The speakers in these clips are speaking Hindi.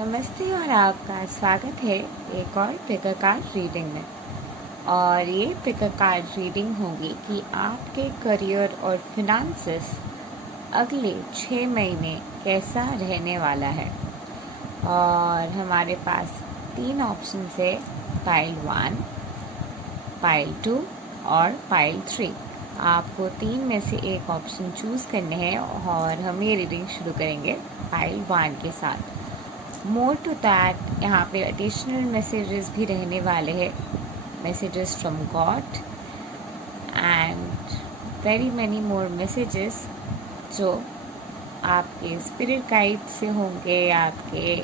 नमस्ते और आपका स्वागत है एक और पिकर कार्ड रीडिंग में। और ये पिकर कार्ड रीडिंग होगी कि आपके करियर और फिनांसेस अगले 6 महीने कैसा रहने वाला है। और हमारे पास 3 ऑप्शन है, पाइल 1, पाइल 2 और पाइल 3। आपको 3 में से एक ऑप्शन चूज़ करने हैं और हम ये रीडिंग शुरू करेंगे पाइल 1 के साथ। मोर टू दैट, यहाँ पे एडिशनल मैसेजेस भी रहने वाले हैं, messages from God and very many more messages जो आपके स्पिरिट गाइड से होंगे, आपके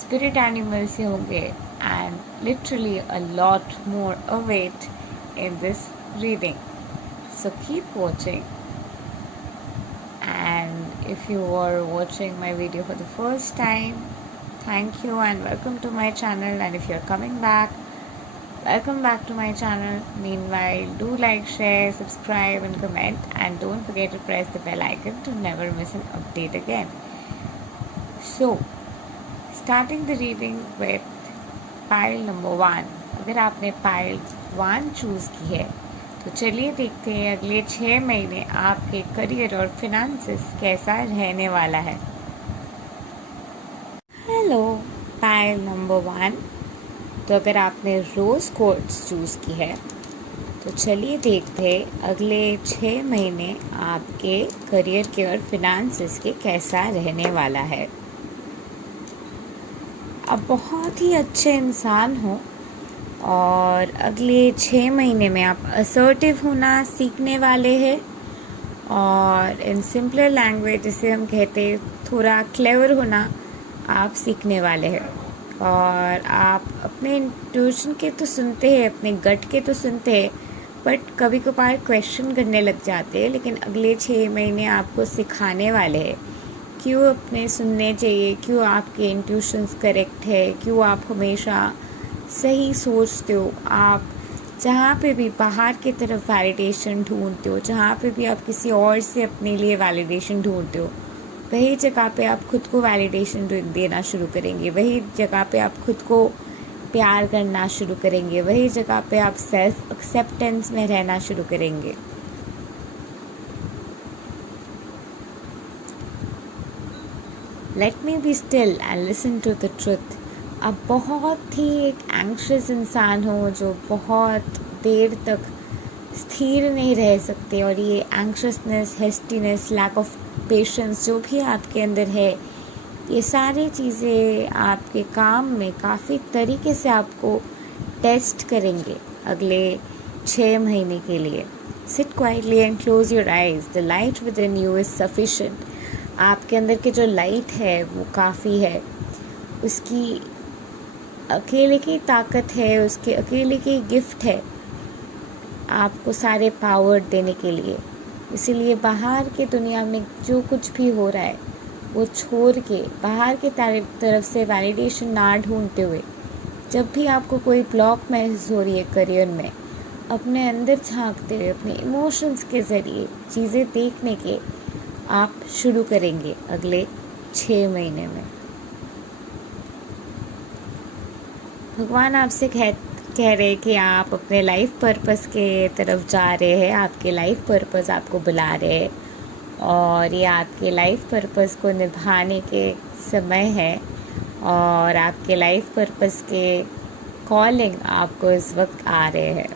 स्पिरिट एनिमल से होंगे and literally a lot more await in this reading. So keep watching, and if you are watching my video for the first time, thank you and welcome to my channel, and if you're coming back, welcome back to my channel. Meanwhile, do like, share, subscribe and comment, and don't forget to press the bell icon to never miss an update again. So starting the reading with pile number 1। अगर आपने पाइल 1 चूज़ की है तो चलिए देखते हैं अगले 6 महीने आपके करियर और फिनांसेस कैसा रहने वाला है। Hello pile number 1। तो अगर आपने रोज़ क्वार्ट्ज चूज़ की है तो चलिए देखते हैं अगले 6 महीने आपके करियर के और फिनांसेस के कैसा रहने वाला है। आप बहुत ही अच्छे इंसान हो और अगले 6 महीने में आप असर्टिव होना सीखने वाले हैं और इन सिंपलर लैंग्वेज जिसे हम कहते हैं थोड़ा क्लेवर होना आप सीखने वाले हैं। और आप अपने इंट्यूशन के तो सुनते हैं, अपने गट के तो सुनते हैं, बट कभी कभार क्वेश्चन करने लग जाते हैं। लेकिन अगले 6 महीने आपको सिखाने वाले हैं क्यों अपने सुनने चाहिए, क्यों आपके इंट्यूशंस करेक्ट है, क्यों आप हमेशा सही सोचते हो। आप जहाँ पे भी बाहर की तरफ वैलिडेशन ढूंढते हो, जहाँ पे भी आप किसी और से अपने लिए वैलिडेशन ढूंढते हो, वही जगह पे आप खुद को वैलिडेशन देना शुरू करेंगे। वही जगह पे आप खुद को प्यार करना शुरू करेंगे। वही जगह पे आप सेल्फ एक्सेप्टेंस में रहना शुरू करेंगे। Let me be still and listen to the truth. आप बहुत ही एक एंग्शियस इंसान हो जो बहुत देर तक स्थिर नहीं रह सकते, और ये एंग्शियसनेस, हेस्टीनेस, लैक ऑफ पेशेंस जो भी आपके अंदर है, ये सारी चीज़ें आपके काम में काफ़ी तरीके से आपको टेस्ट करेंगे अगले 6 महीने के लिए। Sit quietly and close your eyes, the light with in you is sufficient. आपके अंदर की जो लाइट है वो काफ़ी है, उसकी अकेले की ताकत है, उसके अकेले की गिफ्ट है आपको सारे पावर देने के लिए। इसीलिए बाहर के दुनिया में जो कुछ भी हो रहा है वो छोड़ के बाहर के तरफ से वैलिडेशन ना ढूंढते हुए, जब भी आपको कोई ब्लॉक महसूस हो रही है करियर में, अपने अंदर झांकते हुए अपने इमोशंस के ज़रिए चीज़ें देखने के आप शुरू करेंगे अगले 6 महीने में। भगवान आपसे कह रहे कि आप अपने लाइफ पर्पस के तरफ जा रहे हैं। आपके लाइफ पर्पस आपको बुला रहे हैं और ये आपके लाइफ पर्पस को निभाने के समय है। और आपके लाइफ पर्पस के कॉलिंग आपको इस वक्त आ रहे हैं।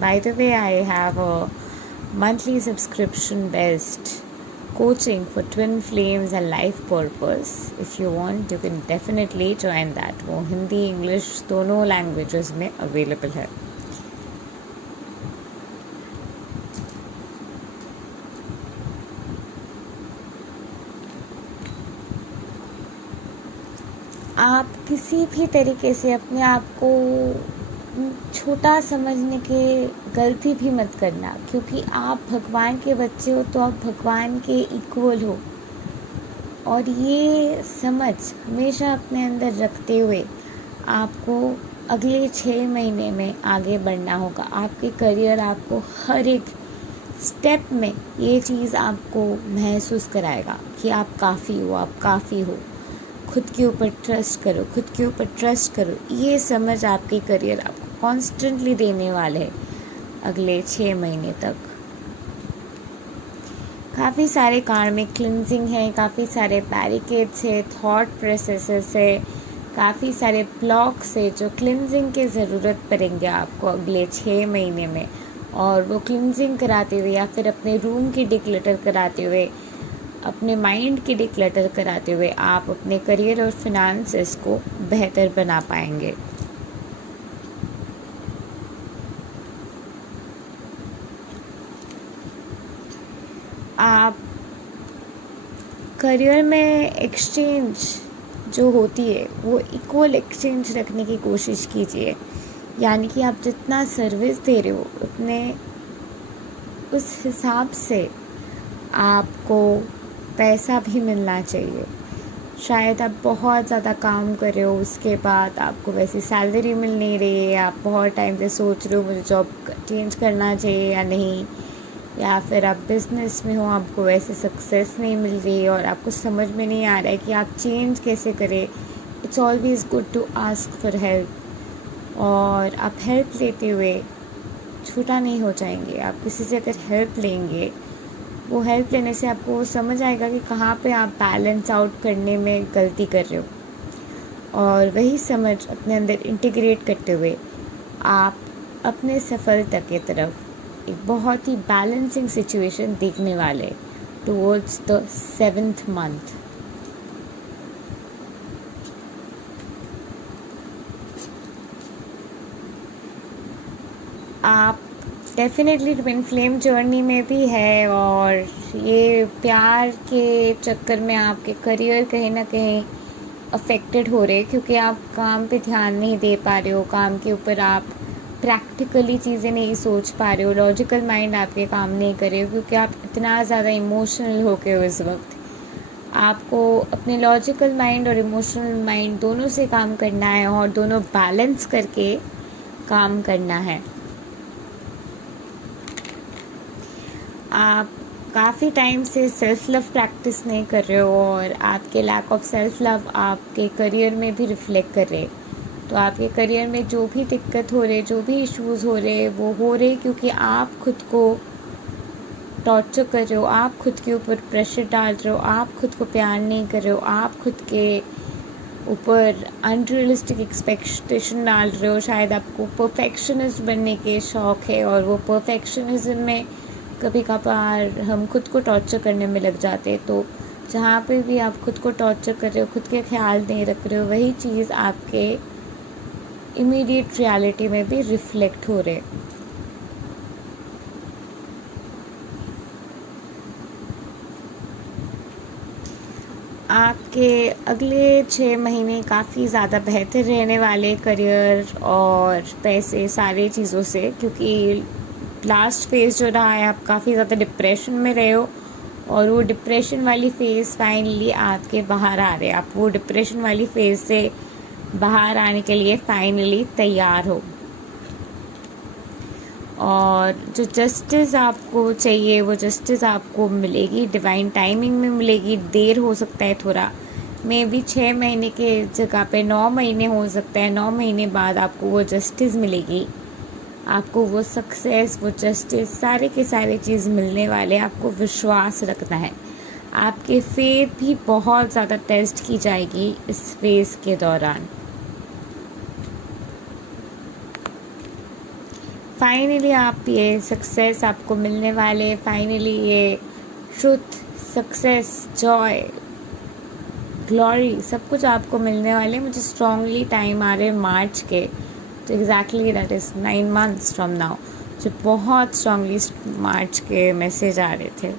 By the way, I have a monthly subscription based coaching for twin flames and life purpose. If you want, you can definitely join that. वो हिंदी इंग्लिश दोनों लैंग्वेजेस में अवेलेबल है। आप किसी भी तरीके से अपने आप को छोटा समझने के गलती भी मत करना, क्योंकि आप भगवान के बच्चे हो तो आप भगवान के इक्वल हो। और ये समझ हमेशा अपने अंदर रखते हुए आपको अगले 6 महीने में आगे बढ़ना होगा। आपके करियर आपको हर एक स्टेप में ये चीज़ आपको महसूस कराएगा कि आप काफ़ी हो, आप काफ़ी हो। खुद के ऊपर ट्रस्ट करो, खुद के ऊपर ट्रस्ट करो। ये समझ आपके करियर आपको कॉन्स्टेंटली देने वाले हैं अगले 6 महीने तक। काफ़ी सारे कार्मिक क्लिनजिंग है, काफ़ी सारे बैरिकेड्स है, थॉट प्रोसेसेस है, काफ़ी सारे ब्लॉक्स है जो क्लिनजिंग की ज़रूरत पड़ेंगे आपको अगले 6 महीने में। और वो क्लिनजिंग कराते हुए या फिर अपने रूम की डिक्लटर कराते हुए, अपने माइंड की डिक्लटर कराते हुए आप अपने करियर और फिनांसेस को बेहतर बना पाएंगे। आप करियर में एक्सचेंज जो होती है वो इक्वल एक्सचेंज रखने की कोशिश कीजिए। यानी कि आप जितना सर्विस दे रहे हो उतने उस हिसाब से आपको पैसा भी मिलना चाहिए। शायद आप बहुत ज़्यादा काम कर रहे हो, उसके बाद आपको वैसी सैलरी मिल नहीं रही है, आप बहुत टाइम से सोच रहे हो मुझे जॉब चेंज करना चाहिए या नहीं, या फिर आप बिज़नेस में हो, आपको वैसे सक्सेस नहीं मिल रही है और आपको समझ में नहीं आ रहा है कि आप चेंज कैसे करें। It's always good to ask for help. और आप हेल्प लेते हुए छोटा नहीं हो जाएंगे। आप किसी से अगर हेल्प लेंगे, वो हेल्प लेने से आपको समझ आएगा कि कहाँ पे आप बैलेंस आउट करने में गलती कर रहे हो। और वही समझ अपने अंदर इंटीग्रेट करते हुए आप अपने सफलता की तरफ एक बहुत ही बैलेंसिंग सिचुएशन देखने वाले टुवर्ड्स द 7th मंथ। आप डेफिनेटली ट्विन फ्लेम जर्नी में भी है और ये प्यार के चक्कर में आपके करियर कहीं ना कहीं अफेक्टेड हो रहे, क्योंकि आप काम पे ध्यान नहीं दे पा रहे हो, काम के ऊपर आप प्रैक्टिकली चीज़ें नहीं सोच पा रहे हो, लॉजिकल माइंड आपके काम नहीं कर रहे हो क्योंकि आप इतना ज़्यादा इमोशनल हो गए हो इस वक्त। आपको अपने लॉजिकल माइंड और इमोशनल माइंड दोनों से काम करना है और दोनों बैलेंस करके काम करना है। आप काफ़ी टाइम से सेल्फ़ लव प्रैक्टिस नहीं कर रहे हो और आपके लैक ऑफ सेल्फ़ लव आपके करियर में भी रिफ्लेक्ट कर रहे। तो आपके करियर में जो भी दिक्कत हो रहे, जो भी इश्यूज़ हो रहे, वो हो रहे क्योंकि आप खुद को टॉर्चर कर रहे हो, आप खुद के ऊपर प्रेशर डाल रहे हो, आप खुद को प्यार नहीं कर रहे हो, आप खुद के ऊपर अनरियलिस्टिक एक्सपेक्टेशन डाल रहे हो। शायद आपको परफेक्शनिस्ट बनने के शौक़ है और वो परफेक्शनिज्म में कभी कभार हम खुद को टॉर्चर करने में लग जाते हैं। तो जहाँ पे भी आप खुद को टॉर्चर कर रहे हो, खुद के ख्याल नहीं रख रहे हो, वही चीज़ आपके इमीडिएट रियलिटी में भी रिफ्लेक्ट हो रहे। आपके अगले 6 महीने काफ़ी ज़्यादा बेहतर रहने वाले करियर और पैसे सारी चीज़ों से, क्योंकि लास्ट फेज़ जो रहा है आप काफ़ी ज़्यादा डिप्रेशन में रहे हो और वो डिप्रेशन वाली फ़ेज़ फाइनली आपके बाहर आ रहे हैं। आप वो डिप्रेशन वाली फ़ेज़ से बाहर आने के लिए फाइनली तैयार हो और जो जस्टिस आपको चाहिए वो जस्टिस आपको मिलेगी, डिवाइन टाइमिंग में मिलेगी। देर हो सकता है थोड़ा, मे भी 6 महीने के जगह पे 9 महीने हो सकता है। 9 महीने बाद आपको वो जस्टिस मिलेगी, आपको वो सक्सेस, वो जस्टिस, सारे के सारे चीज़ मिलने वाले। आपको विश्वास रखना है। आपके फेथ भी बहुत ज़्यादा टेस्ट की जाएगी इस फेज़ के दौरान। फाइनली आप ये सक्सेस आपको मिलने वाले, फाइनली ये ट्रुथ, सक्सेस, जॉय, ग्लोरी सब कुछ आपको मिलने वाले। मुझे स्ट्रॉन्गली टाइम आ रहे मार्च के, तो exactly that is 9 months from now. जो बहुत स्ट्रॉन्गली मार्च के मैसेज आ रहे थे।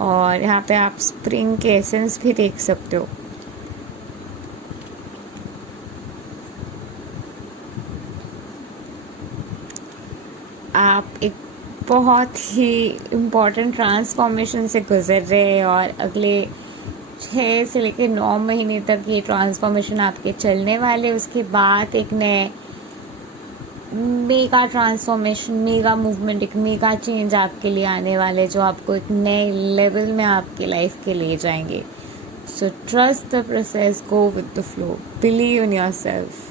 और यहाँ पे आप स्प्रिंग के एसेंस भी देख सकते हो। आप एक बहुत ही इम्पॉर्टेंट ट्रांसफॉर्मेशन से गुजर रहे हैं और अगले 6 से लेकर 9 महीने तक ये ट्रांसफॉर्मेशन आपके चलने वाले। उसके बाद एक नए मेगा ट्रांसफॉर्मेशन, मेगा मूवमेंट, एक मेगा चेंज आपके लिए आने वाले, जो आपको एक नए लेवल में आपकी लाइफ के ले जाएंगे। So trust the process, go with the flow, believe in yourself.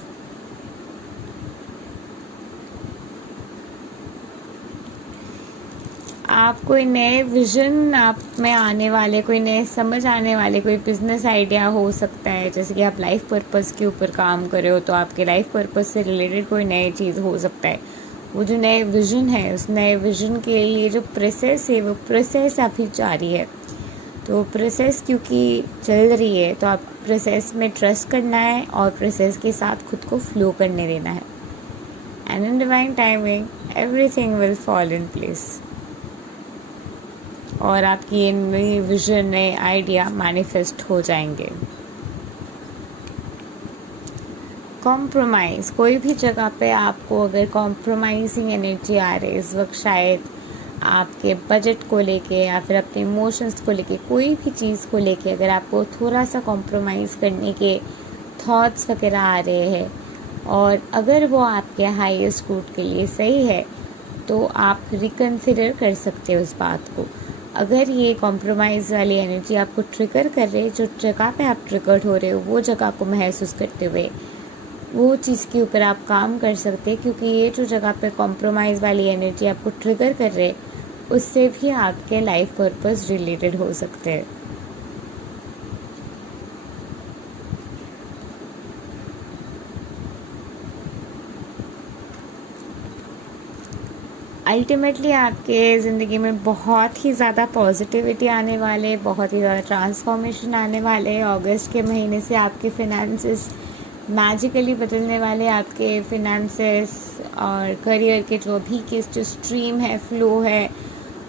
आप कोई नए विजन आप में आने वाले, कोई नए समझ आने वाले, कोई बिजनेस आइडिया हो सकता है। जैसे कि आप लाइफ पर्पस के ऊपर काम कर रहे हो तो आपके लाइफ पर्पस से रिलेटेड कोई नई चीज़ हो सकता है। वो जो नए विजन है, उस नए विजन के लिए जो प्रोसेस है, वो प्रोसेस अभी जारी है। तो प्रोसेस क्योंकि चल रही है तो आप प्रोसेस में ट्रस्ट करना है और प्रोसेस के साथ खुद को फ्लो करने देना है। And in divine timing everything will fall in place और आपकी ये नई विजन, नए आइडिया मैनिफेस्ट हो जाएंगे। कॉम्प्रोमाइज़, कोई भी जगह पे आपको अगर कॉम्प्रोमाइजिंग एनर्जी आ रही है इस वक्त, शायद आपके बजट को लेके या फिर अपने इमोशंस को लेके, कोई भी चीज़ को लेके अगर आपको थोड़ा सा कॉम्प्रोमाइज़ करने के थॉट्स वगैरह आ रहे हैं और अगर वो आपके हाईएस्ट गुड के लिए सही है तो आप रिकन्सिडर कर सकते हो उस बात को। अगर ये कॉम्प्रोमाइज़ वाली एनर्जी आपको ट्रिगर कर रही है, जो जगह पे आप ट्रिगर्ड हो रहे हो वो जगह को महसूस करते हुए वो चीज़ के ऊपर आप काम कर सकते हैं, क्योंकि ये जो जगह पे कॉम्प्रोमाइज़ वाली एनर्जी आपको ट्रिगर कर रहे उससे भी आपके लाइफ पर्पस रिलेटेड हो सकते हैं। अल्टीमेटली आपके ज़िंदगी में बहुत ही ज़्यादा पॉजिटिविटी आने वाले, बहुत ही ज़्यादा ट्रांसफॉर्मेशन आने वाले। अगस्त के महीने से आपके फिनेंसेस मैजिकली बदलने वाले। आपके फिनेंसेस और करियर के जो अभी के जो स्ट्रीम है, फ्लो है,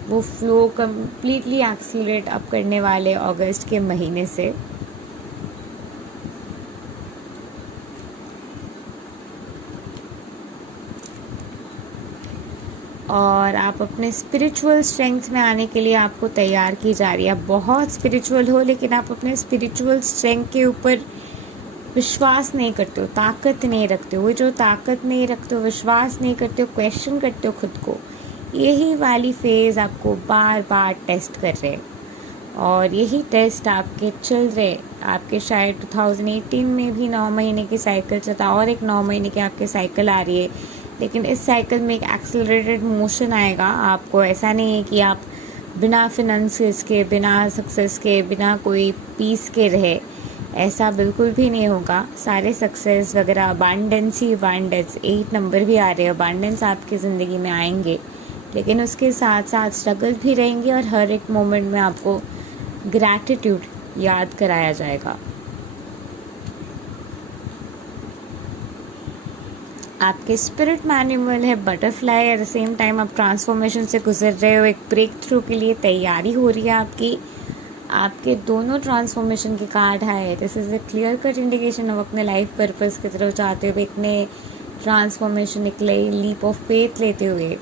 वो फ्लो कम्प्लीटली एक्सीलरेट अप करने वाले अगस्त के महीने से। और आप अपने स्पिरिचुअल स्ट्रेंथ में आने के लिए आपको तैयार की जा रही है। आप बहुत स्पिरिचुअल हो लेकिन आप अपने स्पिरिचुअल स्ट्रेंथ के ऊपर विश्वास नहीं करते हो, ताकत नहीं रखते हो। वो जो ताकत नहीं रखते हो, विश्वास नहीं करते हो, क्वेश्चन करते हो खुद को, यही वाली फेज़ आपको बार बार टेस्ट कर रहे हैं और यही टेस्ट आपके चल रहे। आपके शायद 2018 में भी 9 महीने की साइकिल चलता और एक 9 महीने की आपके साइकिल आ रही है, लेकिन इस साइकिल में एक एक्सेलरेटेड मोशन आएगा। आपको ऐसा नहीं है कि आप बिना फिनेंसेस के, बिना सक्सेस के, बिना कोई पीस के रहे, ऐसा बिल्कुल भी नहीं होगा। सारे सक्सेस वगैरह, अबांडेंस ही अबांडेंस, 8 नंबर भी आ रहे हैं, अबांडेंस आपकी ज़िंदगी में आएंगे, लेकिन उसके साथ साथ स्ट्रगल भी रहेंगे और हर एक मोमेंट में आपको ग्रैटिट्यूड याद कराया जाएगा। आपके स्पिरिट मैनुअल है butterfly. At the same time आप ट्रांसफॉर्मेशन से गुजर रहे हो, एक ब्रेक थ्रू के लिए तैयारी हो रही है आपकी। आपके दोनों ट्रांसफॉर्मेशन के कार्ड है। This is a clear cut indication आप अपने लाइफ पर्पस की तरफ जाते हुए, एक नए ट्रांसफॉर्मेशन, एक नई लीप ऑफ फेथ लेते हुए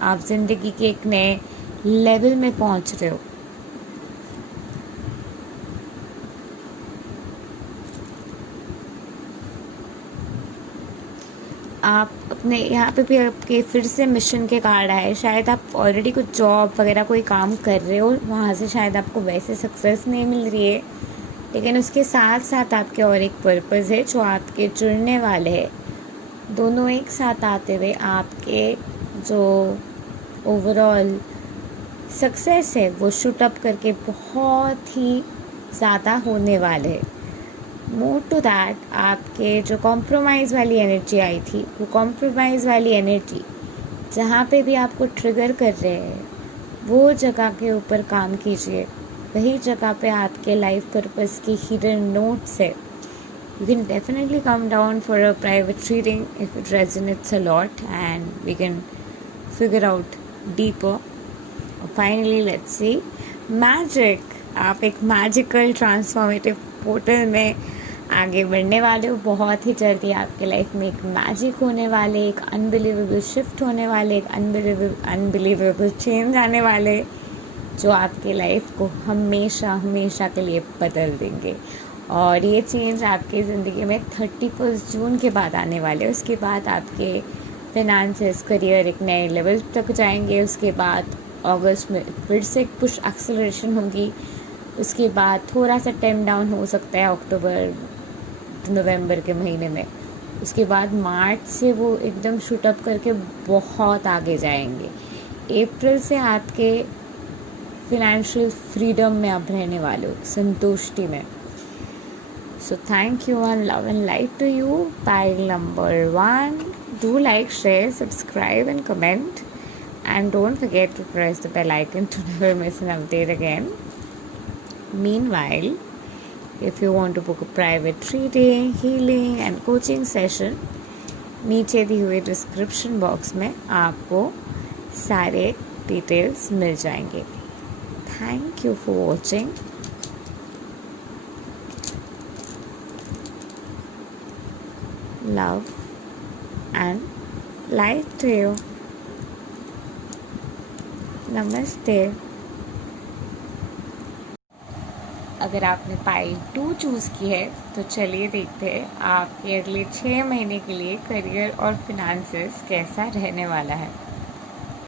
आप ज़िंदगी के एक नए लेवल में पहुंच रहे हो। आप अपने यहाँ पे भी आपके फिर से मिशन के कार्ड आए। शायद आप ऑलरेडी कुछ जॉब वगैरह कोई काम कर रहे हो, वहाँ से शायद आपको वैसे सक्सेस नहीं मिल रही है, लेकिन उसके साथ साथ आपके और एक पर्पज़ है जो आपके जुड़ने वाले हैं। दोनों एक साथ आते हुए आपके जो ओवरऑल सक्सेस है वो शूट अप करके बहुत ही ज़्यादा होने वाले हैं। मोर टू दैट, आपके जो कॉम्प्रोमाइज़ वाली एनर्जी आई थी, वो कॉम्प्रोमाइज़ वाली एनर्जी जहाँ पे भी आपको ट्रिगर कर रहे हैं वो जगह के ऊपर काम कीजिए। वही जगह पे आपके लाइफ पर्पस की हिडन नोट्स है। You can definitely come down for a private reading if it resonates a lot and we can figure out deeper. Finally let's see magic. आप एक मैजिकल ट्रांसफॉर्मेटिव पोर्टल में आगे बढ़ने वाले हो। बहुत ही जल्दी आपके लाइफ में एक मैजिक होने वाले, एक अनबिलीवेबल शिफ्ट होने वाले, एक अनबिलीवेबल चेंज आने वाले जो आपके लाइफ को हमेशा हमेशा के लिए बदल देंगे। और ये चेंज आपकी ज़िंदगी में 31 जून के बाद आने वाले। उसके बाद आपके फिनेंसेस, करियर एक नए लेवल तक जाएंगे। उसके बाद अगस्त में फिर से एक पुश एक्सेलरेशन होगी। उसके बाद थोड़ा सा टेम डाउन हो सकता है अक्टूबर नवंबर के महीने में। उसके बाद मार्च से वो एकदम शूट अप करके बहुत आगे जाएंगे। अप्रैल से आपके फिनेंशियल फ्रीडम में आप रहने वाले हो, संतुष्टि में। So thank you and love and light to you. Pile number 1. Do like, share, subscribe and comment. And don't forget to press the bell icon to never miss an update again. Meanwhile, if you want to book a private reading, healing and coaching session, नीचे दी हुए डिस्क्रिप्शन बॉक्स में आपको सारे डिटेल्स मिल जाएंगे। Thank you for watching. Love and light to you. नमस्ते। अगर आपने पाइल 2 चूज़ की है तो चलिए देखते हैं आपके अगले 6 महीने के लिए करियर और फिनेंसेस कैसा रहने वाला है।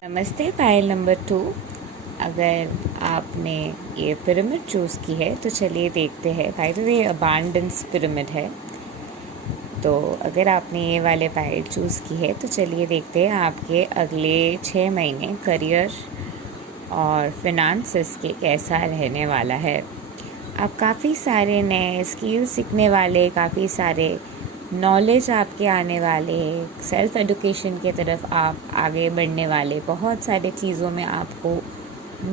नमस्ते पाइल नंबर 2। अगर आपने ये पिरामिड चूज़ की है तो चलिए देखते हैं। By the way abundance pyramid है, तो अगर आपने ये वाले पाइल चूज़ की है तो चलिए देखते हैं आपके अगले 6 महीने करियर और फिनेंसेस के कैसा रहने वाला है। आप काफ़ी सारे नए स्किल्स सीखने वाले, काफ़ी सारे नॉलेज आपके आने वाले, सेल्फ एजुकेशन की तरफ आप आगे बढ़ने वाले, बहुत सारे चीज़ों में आपको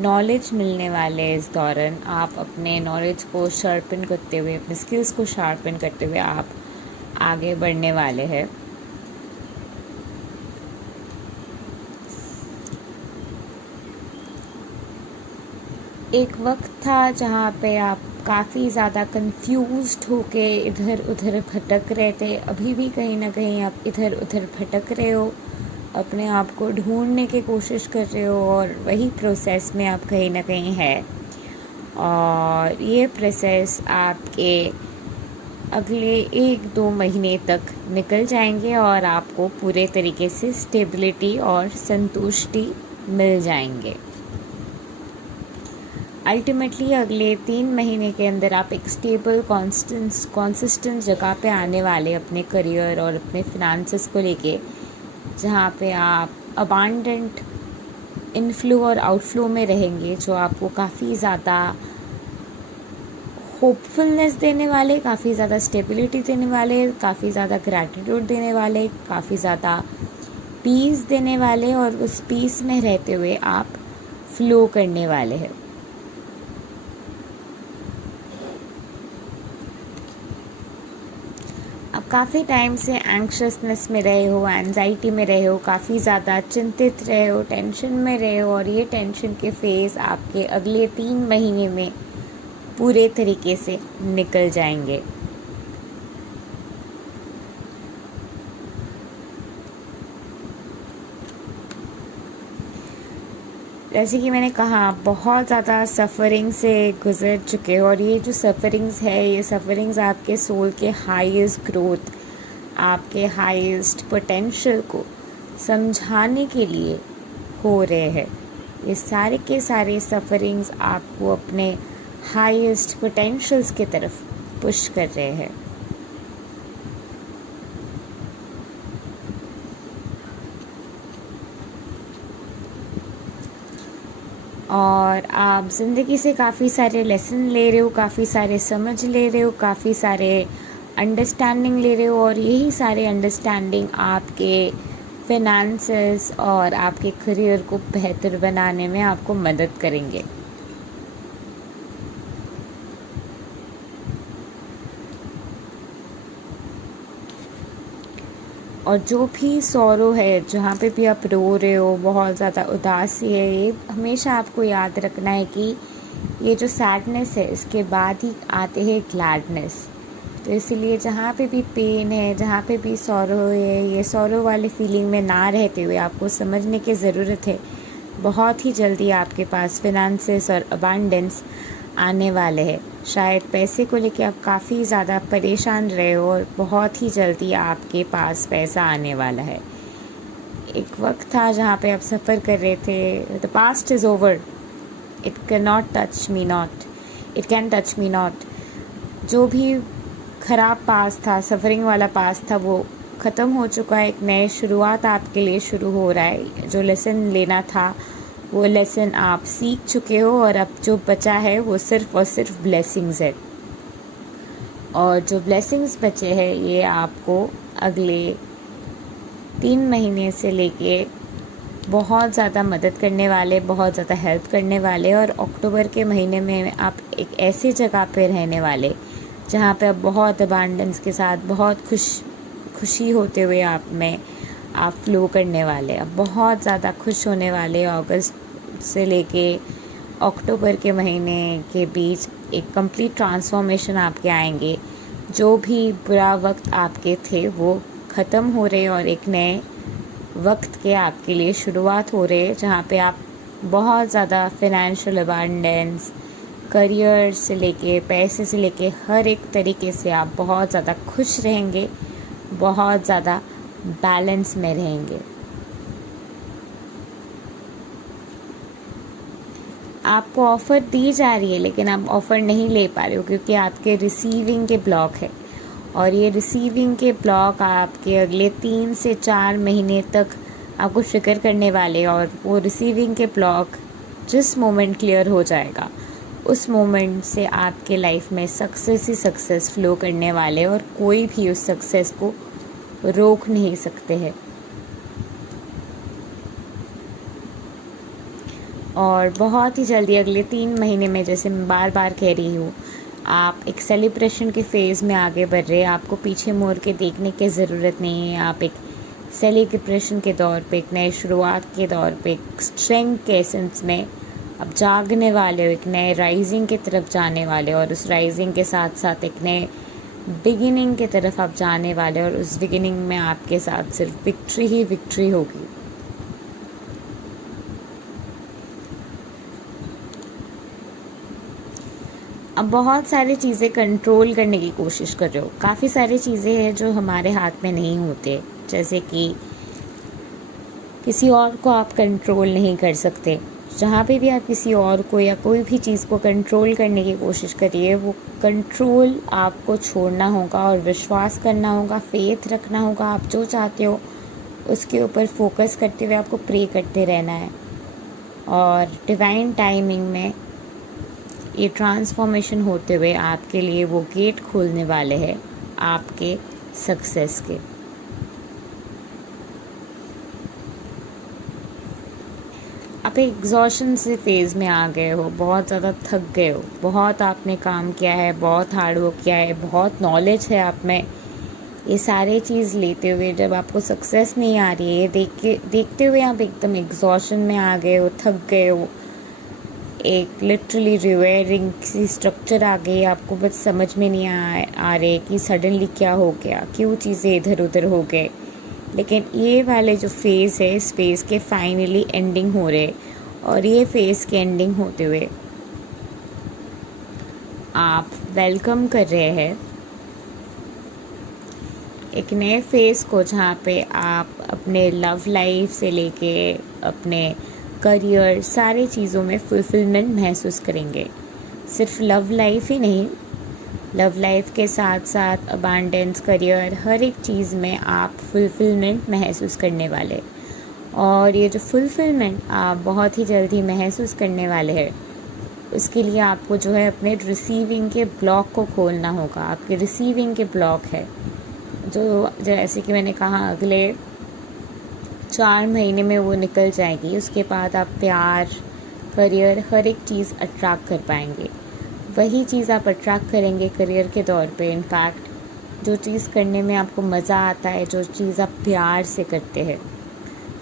नॉलेज मिलने वाले। इस दौरान आप अपने नॉलेज को शार्पन करते हुए, अपने स्किल्स को शार्पन करते हुए आप आगे बढ़ने वाले हैं। एक वक्त था जहाँ पे आप काफ़ी ज़्यादा कंफ्यूज्ड होके इधर उधर भटक रहे थे। अभी भी कहीं ना कहीं आप इधर उधर भटक रहे हो, अपने आप को ढूंढने की कोशिश कर रहे हो और वही प्रोसेस में आप कहीं ना कहीं है। और ये प्रोसेस आपके अगले 1-2 महीने तक निकल जाएंगे और आपको पूरे तरीके से स्टेबिलिटी और संतुष्टि मिल जाएंगे। अल्टीमेटली अगले 3 महीने के अंदर आप एक स्टेबल कॉन्सिस्टेंट जगह पे आने वाले अपने करियर और अपने फिनेंसेस को लेके, जहाँ पे आप अबांडेंट इनफ्लो और आउटफ्लो में रहेंगे, जो आपको काफ़ी ज़्यादा होपफुलनेस देने वाले, काफ़ी ज़्यादा स्टेबिलिटी देने वाले, काफ़ी ज़्यादा ग्रैटिट्यूड देने वाले, काफ़ी ज़्यादा पीस देने वाले, और उस पीस में रहते हुए आप फ्लो करने वाले हैं। आप काफ़ी टाइम से एंक्शसनेस में रहे हो, एंजाइटी में रहे हो, काफ़ी ज़्यादा चिंतित रहे हो, टेंशन में रहे हो, और ये टेंशन के फेज़ आपके अगले 3 महीने में पूरे तरीके से निकल जाएंगे। जैसे कि मैंने कहा, आप बहुत ज़्यादा सफ़रिंग से गुज़र चुके हो, और ये जो सफ़रिंग्स है, ये सफ़रिंग्स आपके सोल के हाईएस्ट ग्रोथ, आपके हाईएस्ट पोटेंशियल को समझाने के लिए हो रहे हैं। ये सारे के सारे सफ़रिंग्स आपको अपने हाईएस्ट पोटेंशियल्स की तरफ पुश कर रहे हैं। और आप ज़िंदगी से काफ़ी सारे लेसन ले रहे हो, काफ़ी सारे समझ ले रहे हो, काफ़ी सारे अंडरस्टैंडिंग ले रहे हो, और यही सारे अंडरस्टैंडिंग आपके फिनेंसेस और आपके करियर को बेहतर बनाने में आपको मदद करेंगे। और जो भी सौरो है, जहाँ पे भी आप रो रहे हो, बहुत ज़्यादा उदासी है, ये हमेशा आपको याद रखना है कि ये जो सैडनेस है, इसके बाद ही आते हैं ग्लैडनेस। तो इसलिए जहाँ पे भी पेन है, जहाँ पे भी सौरो है, ये सौरो वाले फीलिंग में ना रहते हुए आपको समझने की ज़रूरत है, बहुत ही जल्दी आपके पास फिनेंसेस और अबांडेंस आने वाले हैं। शायद पैसे को लेके आप काफ़ी ज़्यादा परेशान रहे हो, और बहुत ही जल्दी आपके पास पैसा आने वाला है। एक वक्त था जहाँ पे आप सफ़र कर रहे थे, the past is over, it can not touch me not. It can touch me not. जो भी ख़राब पास था, सफ़रिंग वाला पास था, वो ख़त्म हो चुका है। एक नए शुरुआत आपके लिए शुरू हो रहा है। जो लेसन लेना था वो लेसन आप सीख चुके हो, और अब जो बचा है वो सिर्फ़ और सिर्फ ब्लेसिंग्स है। और जो ब्लेसिंग्स बचे हैं ये आपको अगले 3 महीने से लेके बहुत ज़्यादा मदद करने वाले, बहुत ज़्यादा हेल्प करने वाले। और अक्टूबर के महीने में आप एक ऐसी जगह पे रहने वाले जहाँ पे आप बहुत अबांडेंस के साथ, बहुत खुशी होते हुए आप फ्लो करने वाले। आप बहुत ज़्यादा खुश होने वाले। अगस्त से लेके अक्टूबर के महीने के बीच एक कंप्लीट ट्रांसफॉर्मेशन आपके आएंगे। जो भी बुरा वक्त आपके थे वो ख़त्म हो रहे और एक नए वक्त के आपके लिए शुरुआत हो रही है, जहाँ पे आप बहुत ज़्यादा फाइनेंशियल अबांडेंस, करियर से लेके पैसे से लेके हर एक तरीके से आप बहुत ज़्यादा खुश रहेंगे, बहुत ज़्यादा बैलेंस में रहेंगे। आपको ऑफ़र दी जा रही है लेकिन आप ऑफ़र नहीं ले पा रहे हो क्योंकि आपके रिसीविंग के ब्लॉक है। और ये रिसीविंग के ब्लॉक आपके अगले 3 से 4 महीने तक आपको ट्रिगर करने वाले। और वो रिसीविंग के ब्लॉक जिस मोमेंट क्लियर हो जाएगा उस मोमेंट से आपके लाइफ में सक्सेस ही सक्सेस फ्लो करने वाले, और कोई भी उस सक्सेस को रोक नहीं सकते हैं। और बहुत ही जल्दी अगले 3 महीने में, जैसे मैं बार बार कह रही हूँ, आप एक सेलिब्रेशन के फेज़ में आगे बढ़ रहे हैं। आपको पीछे मुड़ के देखने की ज़रूरत नहीं है। आप एक सेलिब्रेशन के दौर पे, एक नए शुरुआत के दौर पे, एक स्ट्रेंथ के एसेंस में आप जागने वाले हो, एक नए राइजिंग की तरफ जाने वाले हो। और उस राइजिंग के साथ साथ एक नए बिगिनिंग की तरफ आप जाने वाले हो, और उस बिगिनिंग में आपके साथ सिर्फ विक्ट्री ही विक्ट्री होगी। अब बहुत सारी चीज़ें कंट्रोल करने की कोशिश कर रहे हो। काफ़ी सारी चीज़ें हैं जो हमारे हाथ में नहीं होते, जैसे कि किसी और को आप कंट्रोल नहीं कर सकते। जहाँ पे भी आप किसी और को या कोई भी चीज़ को कंट्रोल करने की कोशिश करिए, वो कंट्रोल आपको छोड़ना होगा और विश्वास करना होगा, फेथ रखना होगा। आप जो चाहते हो उसके ऊपर फोकस करते हुए आपको प्रे करते रहना है। और डिवाइन टाइमिंग में ये ट्रांसफॉर्मेशन होते हुए आपके लिए वो गेट खोलने वाले हैं आपके सक्सेस के। आप एक एग्जॉशन से फेज़ में आ गए हो, बहुत ज़्यादा थक गए हो, बहुत आपने काम किया है, बहुत हार्ड वर्क किया है, बहुत नॉलेज है आप में। ये सारे चीज़ लेते हुए जब आपको सक्सेस नहीं आ रही है, देखते हुए आप एकदम एग्जॉशन में आ गए हो, थक गए हो। एक लिटरली रिवेयरिंग सी स्ट्रक्चर आ गई, आपको बस समझ में नहीं आ रहे कि सडनली क्या हो गया, क्यों चीज़ें इधर उधर हो गए। लेकिन ये वाले जो फेज़ है, इस फेज़ के फाइनली एंडिंग हो रहे, और ये फेज़ के एंडिंग होते हुए आप वेलकम कर रहे हैं एक नए फेज़ को, जहाँ पे आप अपने लव लाइफ से लेके अपने करियर, सारे चीज़ों में फुलफिलमेंट महसूस करेंगे। सिर्फ लव लाइफ ही नहीं, लव लाइफ के साथ साथ अबांडेंस, करियर, हर एक चीज़ में आप फुलफिलमेंट महसूस करने वाले। और ये जो फुलफिलमेंट आप बहुत ही जल्दी महसूस करने वाले हैं, उसके लिए आपको जो है अपने रिसीविंग के ब्लॉक को खोलना होगा। आपके रिसीविंग के ब्लॉक है जो, जैसे कि मैंने कहा, अगले 4 महीने में वो निकल जाएगी। उसके बाद आप प्यार, करियर, हर एक चीज़ अट्रैक्ट कर पाएंगे। वही चीज़ आप अट्रैक्ट करेंगे करियर के तौर पे। इनफैक्ट जो चीज़ करने में आपको मज़ा आता है, जो चीज़ आप प्यार से करते हैं,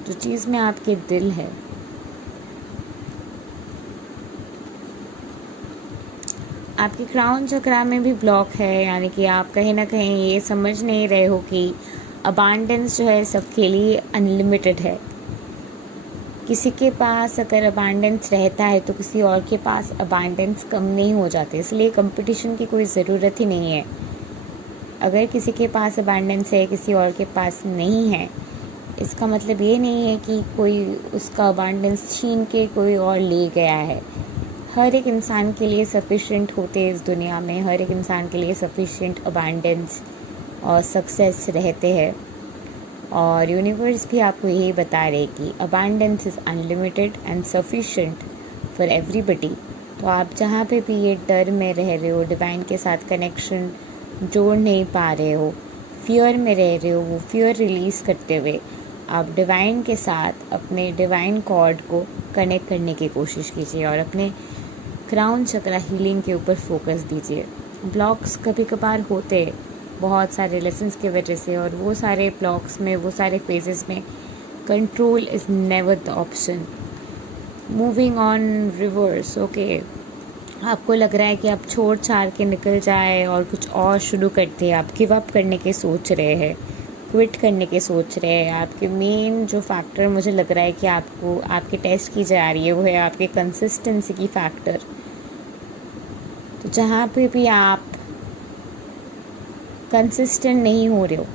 जो चीज़ में आपके दिल है, आपकी क्राउन चक्रा में भी ब्लॉक है। यानी कि आप कहीं ना कहीं ये समझ नहीं रहे हो कि अबांडेंस जो है सबके लिए अनलिमिटेड है। किसी के पास अगर अबांडेंस रहता है तो किसी और के पास अबांडेंस कम नहीं हो जाते, इसलिए कंपटीशन की कोई ज़रूरत ही नहीं है। अगर किसी के पास अबांडेंस है, किसी और के पास नहीं है, इसका मतलब ये नहीं है कि कोई उसका अबांडेंस छीन के कोई और ले गया है। हर एक इंसान के लिए सफिशिएंट होते हैं इस दुनिया में, हर एक इंसान के लिए सफिशिएंट अबंडेंस और सक्सेस रहते हैं। और यूनिवर्स भी आपको यही बता रहे कि abundance is unlimited and sufficient for everybody. तो आप जहाँ पे भी ये डर में रह रहे हो, डिवाइन के साथ कनेक्शन जोड़ नहीं पा रहे हो, फियर में रह रहे हो, वो फियर रिलीज़ करते हुए आप डिवाइन के साथ अपने डिवाइन कॉर्ड को कनेक्ट करने की कोशिश कीजिए और अपने क्राउन चक्रा हीलिंग के ऊपर फोकस दीजिए। ब्लॉक्स कभी कभार होते बहुत सारे लेसन्स की वजह से, और वो सारे ब्लॉक्स में, वो सारे फेजेस में control is never the option. Moving on reverse, okay, आपको लग रहा है कि आप छोड़ छाड़ के निकल जाए और कुछ और शुरू करते हैं, आप गिव अप करने के सोच रहे हैं, क्विट करने के सोच रहे हैं। आपके मेन जो फैक्टर मुझे लग रहा है कि आपको आपके टेस्ट की जा रही है, वो है आपके कंसिस्टेंसी की फैक्टर। तो जहाँ पे भी आप कंसिस्टेंट नहीं हो रहे हो,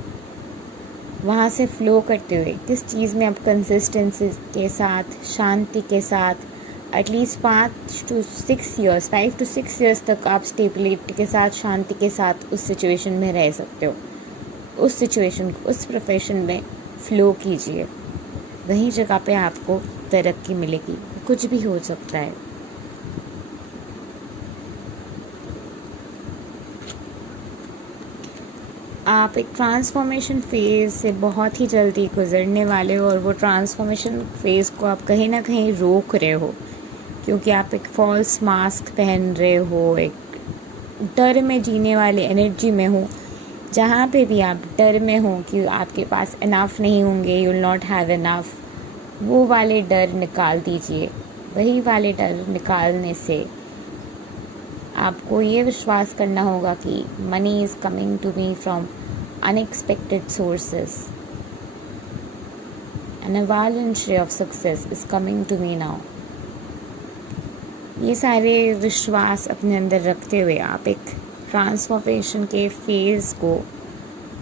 वहाँ से फ्लो करते हुए किस चीज़ में आप कंसिस्टेंसी के साथ, शांति के साथ, at least 5 to 6 years, 5 to 6 years तक आप स्टेबिलिटी के साथ, शांति के साथ उस सिचुएशन में रह सकते हो। उस सिचुएशन को, उस प्रोफेशन में फ्लो कीजिए, वहीं जगह पे आपको तरक्की मिलेगी। कुछ भी हो सकता है। आप एक ट्रांसफॉर्मेशन फेज़ से बहुत ही जल्दी गुजरने वाले हो, और वो ट्रांसफॉर्मेशन फेज़ को आप कहीं ना कहीं रोक रहे हो, क्योंकि आप एक फॉल्स मास्क पहन रहे हो, एक डर में जीने वाले एनर्जी में हो। जहाँ पे भी आप डर में हो कि आपके पास इनफ नहीं होंगे, you will not have enough, वो वाले डर निकाल दीजिए। वही वाले डर निकालने से आपको ये विश्वास करना होगा कि money is coming to me from unexpected sources, an avalanche of success is coming to me now. ये सारे विश्वास अपने अंदर रखते हुए आप एक ट्रांसफॉर्मेशन के फेज़ को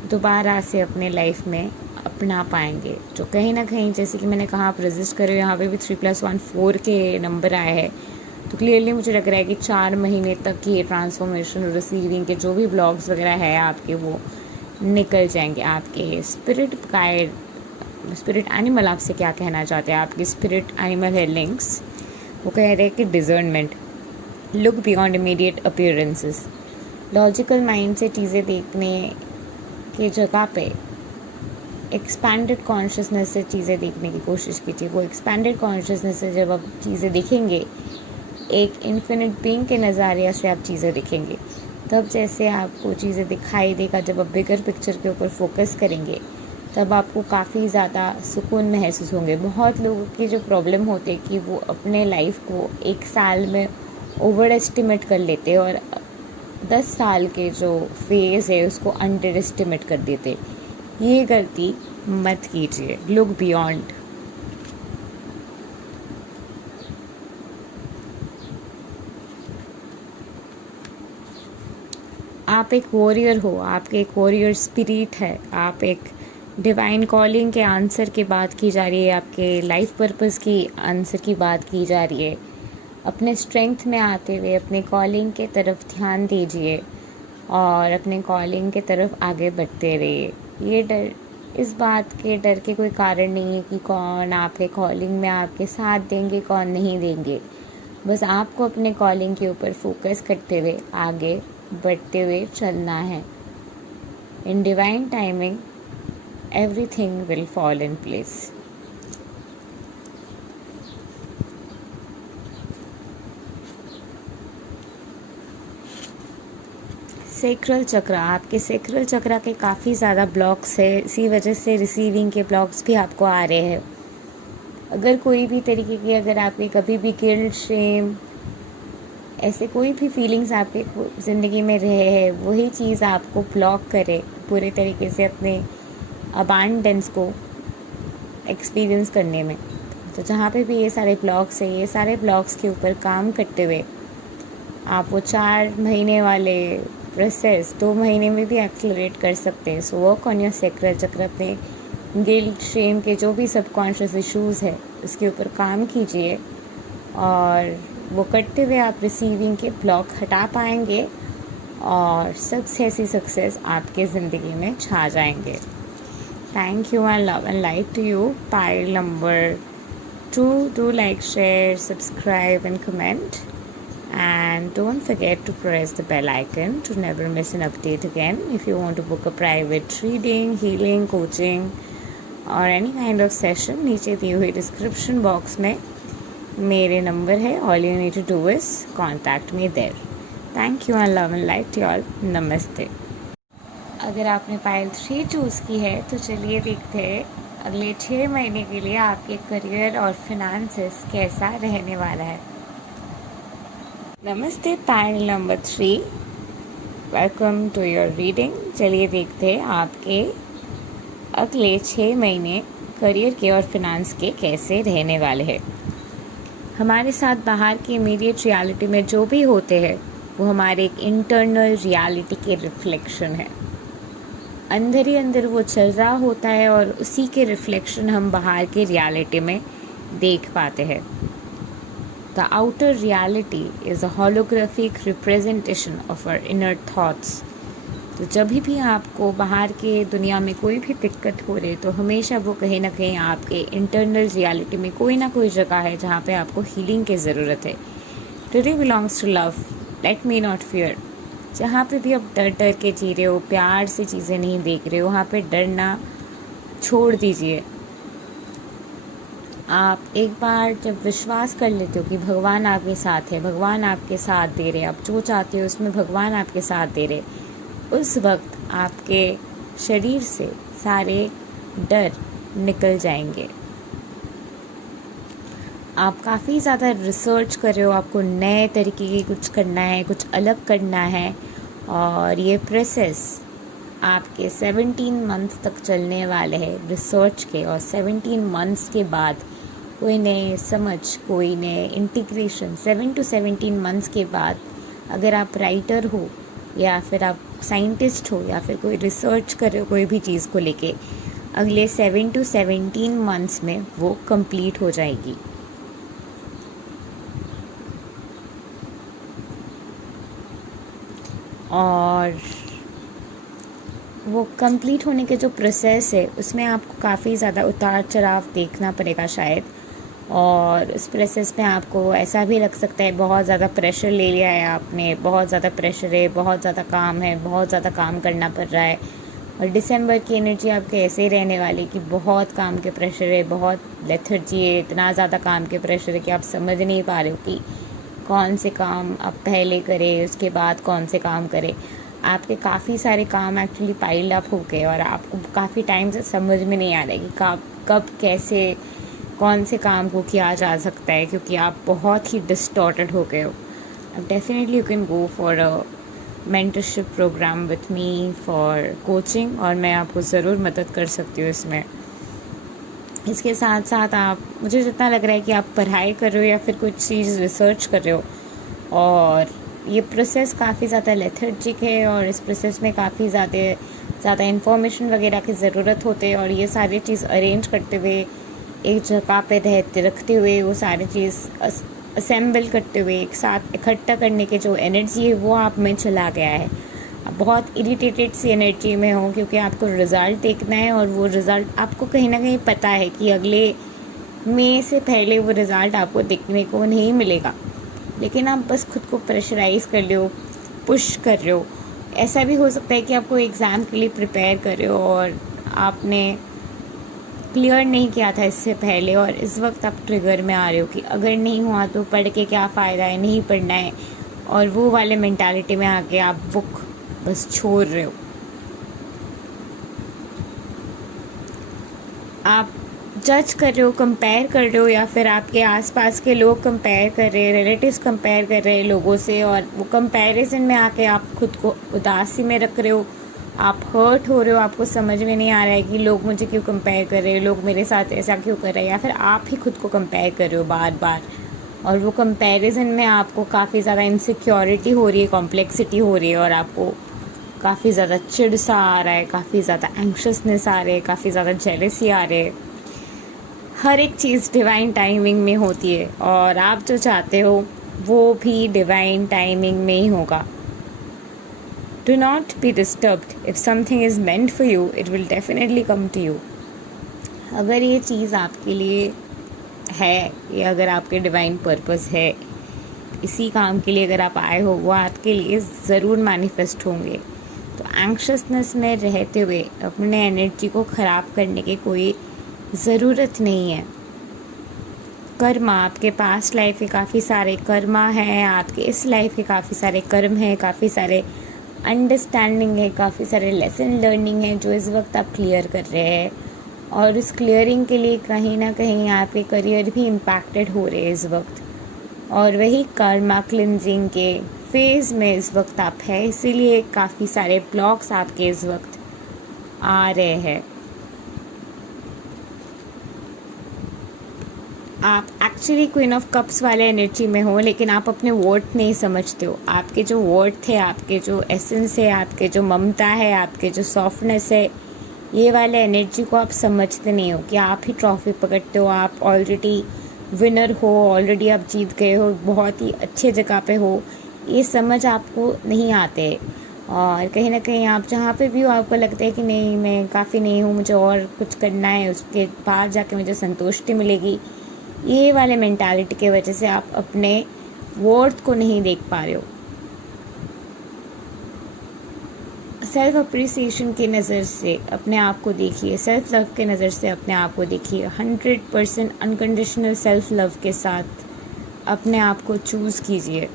दोबारा से अपने लाइफ में अपना पाएंगे, जो कहीं ना कहीं, जैसे कि मैंने कहा, आप रजिस्ट कर रहे हो। यहाँ पे भी 3+1 4 के नंबर आए हैं, तो क्लियरली मुझे लग रहा है कि 4 महीने तक ये ट्रांसफॉर्मेशन और रिसीविंग के जो भी ब्लॉग्स वगैरह है आपके, वो निकल जाएंगे। आपके स्पिरिट गाइड, स्पिरिट एनिमल आपसे क्या कहना चाहते हैं, आपके स्पिरिट एनिमल है लिंक्स, वो कह रहे हैं कि discernment, look beyond immediate appearances. Logical mind से चीज़ें देखने की जगह पे एक्सपैंडेड कॉन्शियसनेस से चीज़ें देखने की कोशिश कीजिए। वो एक्सपैंडेड कॉन्शियसनेस से जब आप चीज़ें देखेंगे, एक इन्फिनिट बीइंग के नज़ारिया से आप चीज़ें देखेंगे, तब जैसे आपको चीज़ें दिखाई देगा, जब आप बिगर पिक्चर के ऊपर फोकस करेंगे, तब आपको काफ़ी ज़्यादा सुकून महसूस होंगे। बहुत लोगों की जो प्रॉब्लम होती है कि वो अपने लाइफ को 1 साल में ओवर एस्टिमेट कर लेते हैं और 10 साल के जो फेज़ है उसको अंडर एस्टिमेट कर देते। ये गलती मत कीजिए। Look beyond. आप एक वॉरियर हो, आपके एक वॉरियर स्पिरिट है, आप एक डिवाइन कॉलिंग के आंसर की बात की जा रही है, आपके लाइफ पर्पस की आंसर की बात की जा रही है। अपने स्ट्रेंथ में आते हुए अपने कॉलिंग के तरफ ध्यान दीजिए और अपने कॉलिंग के तरफ आगे बढ़ते रहिए। ये डर, इस बात के डर के कोई कारण नहीं है कि कौन आपके कॉलिंग में आपके साथ देंगे, कौन नहीं देंगे। बस आपको अपने कॉलिंग के ऊपर फोकस करते हुए आगे बढ़ते हुए चलना है। In divine timing everything will fall in place. Sacral चक्र, आपके सेक्रल चक्र के काफ़ी ज़्यादा ब्लॉक्स है, इसी वजह से रिसीविंग के ब्लॉक्स भी आपको आ रहे हैं। अगर कोई भी तरीके की, अगर आपके कभी भी गिल्ट, शेम, ऐसे कोई भी फीलिंग्स आपके ज़िंदगी में रहे हैं, वही चीज़ आपको ब्लॉक करे पूरे तरीके से अपने अबंडेंस को एक्सपीरियंस करने में। तो जहाँ पे भी ये सारे ब्लॉग्स हैं, ये सारे ब्लॉग्स के ऊपर काम करते हुए आप वो 4 महीने वाले प्रोसेस 2 महीने में भी एक्सेलरेट कर सकते हैं। So work on your sacral चक्र, अपने गिल्ट, शेम के जो भी सबकॉन्शियस इश्यूज़ है उसके ऊपर काम कीजिए और वो करते हुए आप रिसीविंग के ब्लॉक हटा पाएंगे और सक्सेस ही सक्सेस आपके ज़िंदगी में छा जाएंगे। Thank you and love and light to you. Pile number 2, do like, share, subscribe and comment, and don't forget to press the bell icon to never miss an update again. If you want to book a private reading, healing, coaching or any kind of session, नीचे दी हुई डिस्क्रिप्शन बॉक्स में मेरे नंबर है। All you need to do is contact me there. Thank you and love and light to you all. नमस्ते। अगर आपने पाइल 3 चूज़ की है तो चलिए देखते हैं अगले 6 महीने के लिए आपके करियर और फिनेंसेस कैसा रहने वाला है। नमस्ते pile number 3, welcome to your reading. चलिए देखते हैं आपके अगले 6 महीने करियर के और फिनेंस के कैसे रहने वाले हैं। हमारे साथ बाहर की इमीडिएट रियलिटी में जो भी होते हैं वो हमारे एक इंटरनल रियलिटी के रिफ्लेक्शन है। अंदर ही अंदर वो चल रहा होता है और उसी के रिफ्लेक्शन हम बाहर के रियलिटी में देख पाते हैं। The outer reality is a holographic representation of our inner thoughts. तो जब भी आपको बाहर के दुनिया में कोई भी दिक्कत हो रही तो हमेशा वो कहीं ना कहीं आपके इंटरनल रियलिटी में कोई ना कोई जगह है जहाँ पे आपको हीलिंग की ज़रूरत है। Today belongs to love, let me not fear. जहाँ पे भी आप डर डर के जी रहे हो, प्यार से चीज़ें नहीं देख रहे हो, वहाँ पे डरना छोड़ दीजिए। आप एक बार जब विश्वास कर लेते हो कि भगवान आपके साथ है, भगवान आपके साथ दे रहे, आप जो चाहते हो उसमें भगवान आपके साथ दे रहे, उस वक्त आपके शरीर से सारे डर निकल जाएंगे। आप काफ़ी ज़्यादा रिसर्च कर रहे हो, आपको नए तरीके की कुछ करना है, कुछ अलग करना है और ये प्रोसेस आपके 17 मंथ्स तक चलने वाले हैं रिसर्च के। और 17 मंथ्स के बाद कोई नए समझ, कोई नए इंटीग्रेशन 7 to 17 मंथ्स के बाद, अगर आप राइटर हो या फिर आप साइंटिस्ट हो या फिर कोई रिसर्च कर रहे हो कोई भी चीज़ को लेके, अगले 7 to 17 मंथ्स में वो कंप्लीट हो जाएगी। और वो कंप्लीट होने के जो प्रोसेस है उसमें आपको काफ़ी ज़्यादा उतार चढ़ाव देखना पड़ेगा शायद। और इस प्रोसेस में आपको ऐसा भी लग सकता है बहुत ज़्यादा प्रेशर ले लिया है आपने, बहुत ज़्यादा प्रेशर है, बहुत ज़्यादा काम है, बहुत ज़्यादा काम करना पड़ रहा है। और दिसंबर की एनर्जी आपके ऐसे ही रहने वाली कि बहुत काम के प्रेशर है, बहुत लेथर्जी है, इतना ज़्यादा काम के प्रेशर है कि आप समझ नहीं पा रहे हो कि कौन से काम आप पहले करें, उसके बाद कौन से काम करें। आपके काफ़ी सारे काम एक्चुअली पाइल्ड अप हो गए और आपको काफ़ी टाइम से समझ में नहीं आ रहा है कि कब कैसे कौन से काम को किया जा सकता है, क्योंकि आप बहुत ही डिस्टॉर्टेड हो गए हो। अब definitely you can go for a mentorship program with me for coaching, और मैं आपको ज़रूर मदद कर सकती हूँ इसमें। इसके साथ साथ आप, मुझे जितना लग रहा है कि आप पढ़ाई कर रहे हो या फिर कुछ चीज़ रिसर्च कर रहे हो, और ये प्रोसेस काफ़ी ज़्यादा लेथर्जिक है और इस प्रोसेस में काफ़ी ज़्यादा इन्फॉर्मेशन वगैरह की ज़रूरत होते हैं। और ये सारी चीज़ अरेंज करते हुए, एक जगह पे रखते हुए, वो सारी चीज़ असेंबल करते हुए, एक साथ इकट्ठा करने के जो एनर्जी है वो आप में चला गया है। आप बहुत इरिटेटेड सी एनर्जी में हो क्योंकि आपको रिज़ल्ट देखना है और वो रिज़ल्ट आपको कहीं ना कहीं पता है कि अगले मई से पहले वो रिज़ल्ट आपको देखने को नहीं मिलेगा, लेकिन आप बस खुद को प्रेशराइज़ कर रहे हो, पुश कर रहे हो। ऐसा भी हो सकता है कि आपको एग्ज़ाम के लिए प्रिपेयर कर रहे हो और आपने क्लियर नहीं किया था इससे पहले, और इस वक्त आप ट्रिगर में आ रहे हो कि अगर नहीं हुआ तो पढ़ के क्या फ़ायदा है, नहीं पढ़ना है, और वो वाले मेंटालिटी में आके आप बुक बस छोड़ रहे हो। आप जज कर रहे हो, कंपेयर कर रहे हो, या फिर आपके आसपास के लोग कंपेयर कर रहे हैं, रिलेटिव्स कंपेयर कर रहे हैं लोगों से, और वो कंपैरिजन में आके आप खुद को उदासी में रख रहे हो, आप हर्ट हो रहे हो। आपको समझ में नहीं आ रहा है कि लोग मुझे क्यों कंपेयर कर रहे हैं, लोग मेरे साथ ऐसा क्यों कर रहे हैं, या फिर आप ही खुद को कंपेयर कर रहे हो बार बार। और वो कंपैरिजन में आपको काफ़ी ज़्यादा इनसिक्योरिटी हो रही है, कॉम्प्लेक्सिटी हो रही है, और आपको काफ़ी ज़्यादा चिड़ सा आ रहा है, काफ़ी ज़्यादा एंक्शसनेस आ रही है, काफ़ी ज़्यादा जेलसी आ रही है। हर एक चीज़ डिवाइन टाइमिंग में होती है और आप जो चाहते हो वो भी डिवाइन टाइमिंग में ही होगा. Do not be disturbed. If something is meant for you it will definitely come to you. अगर ये चीज़ आपके लिए है, ये अगर आपके डिवाइन पर्पस है, इसी काम के लिए अगर आप आए हो, वो आपके लिए ज़रूर मैनिफेस्ट होंगे. तो एंक्शसनेस में रहते हुए अपने एनर्जी को ख़राब करने की कोई ज़रूरत नहीं है. कर्मा, आपके पास्ट लाइफ के काफ़ी सारे कर्मा हैं, आपके इस लाइफ के काफ़ी सारे कर्म हैं, काफ़ी सारे अंडरस्टैंडिंग है, काफ़ी सारे लेसन लर्निंग है जो इस वक्त आप क्लियर कर रहे हैं. और उस क्लियरिंग के लिए कहीं ना कहीं आपके करियर भी इम्पैक्टेड हो रहे हैं इस वक्त. और वही कर्मा क्लिनजिंग के फेज़ में इस वक्त आप हैं, इसीलिए काफ़ी सारे ब्लॉक्स आपके इस वक्त आ रहे हैं. आप एक्चुअली क्वीन ऑफ कप्स वाले एनर्जी में हो, लेकिन आप अपने वर्थ नहीं समझते हो. आपके जो वर्थ है, आपके जो एसेंस है, आपके जो ममता है, आपके जो सॉफ्टनेस है, ये वाले एनर्जी को आप समझते नहीं हो कि आप ही ट्रॉफी पकड़ते हो. आप ऑलरेडी विनर हो, ऑलरेडी आप जीत गए हो, बहुत ही अच्छे जगह पे हो. ये समझ आपको नहीं आते. और कहीं ना कहीं आप जहाँ पे भी हो आपको लगता है कि नहीं, मैं काफ़ी नहीं हूँ, मुझे और कुछ करना है, उसके बाद जाके मुझे संतुष्टि मिलेगी. ये वाले मेंटालिटी के वजह से आप अपने वर्थ को नहीं देख पा रहे हो. सेल्फ अप्रिसिएशन की नज़र से अपने आप को देखिए, सेल्फ लव के नज़र से अपने आप को देखिए. 100% अनकंडीशनल सेल्फ लव के साथ अपने आप को चूज़ कीजिए.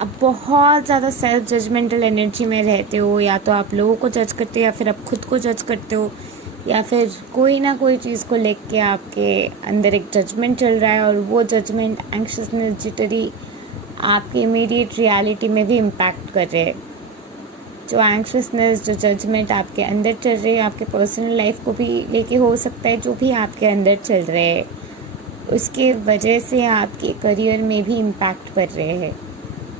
अब बहुत ज़्यादा सेल्फ जजमेंटल एनर्जी में रहते हो, या तो आप लोगों को जज करते हो या फिर आप खुद को जज करते हो, या फिर कोई ना कोई चीज़ को लेके आपके अंदर एक जजमेंट चल रहा है. और वो जजमेंट, एंक्शसनेस, जिटरी आपके इमीडिएट रियलिटी में भी इम्पैक्ट कर रहे हैं. जो एंक्शसनेस, जो जजमेंट आपके अंदर चल रहे हैं, आपके पर्सनल लाइफ को भी लेके हो सकता है, जो भी आपके अंदर चल रहे हैं उसके वजह से आपके करियर में भी इम्पैक्ट कर रहे हैं.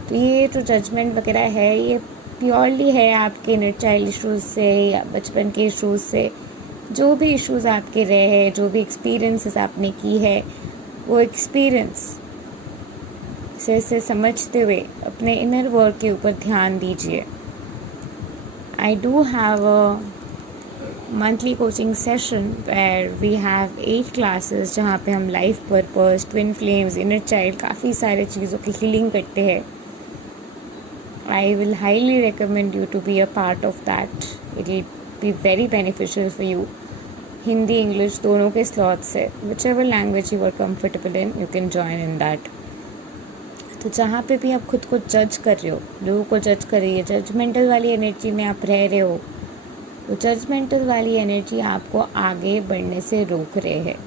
तो ये जो जजमेंट वगैरह है, ये प्योरली है आपके इनर चाइल्ड इशूज़ से या बचपन के इशूज़ से. जो भी इश्यूज़ आपके रहे हैं, जो भी एक्सपीरियंसेस आपने की है, वो एक्सपीरियंस से समझते हुए अपने इनर वर्क के ऊपर ध्यान दीजिए. I do have a monthly coaching session where we have 8 classes, जहाँ पे हम life purpose, twin flames, inner child, काफ़ी सारे चीज़ों की हीलिंग करते हैं. I will highly recommend you to be a part of that. It will be very beneficial for you. Hindi, English दोनों के स्लॉट्स है. whichever language you are comfortable in, you can join in that. तो जहाँ पे भी आप खुद को जज कर रहे हो, लोगों को जज कर रही है, जजमेंटल वाली एनर्जी में आप रह रहे हो, तो जजमेंटल वाली एनर्जी आपको आगे बढ़ने से रोक रहे हैं.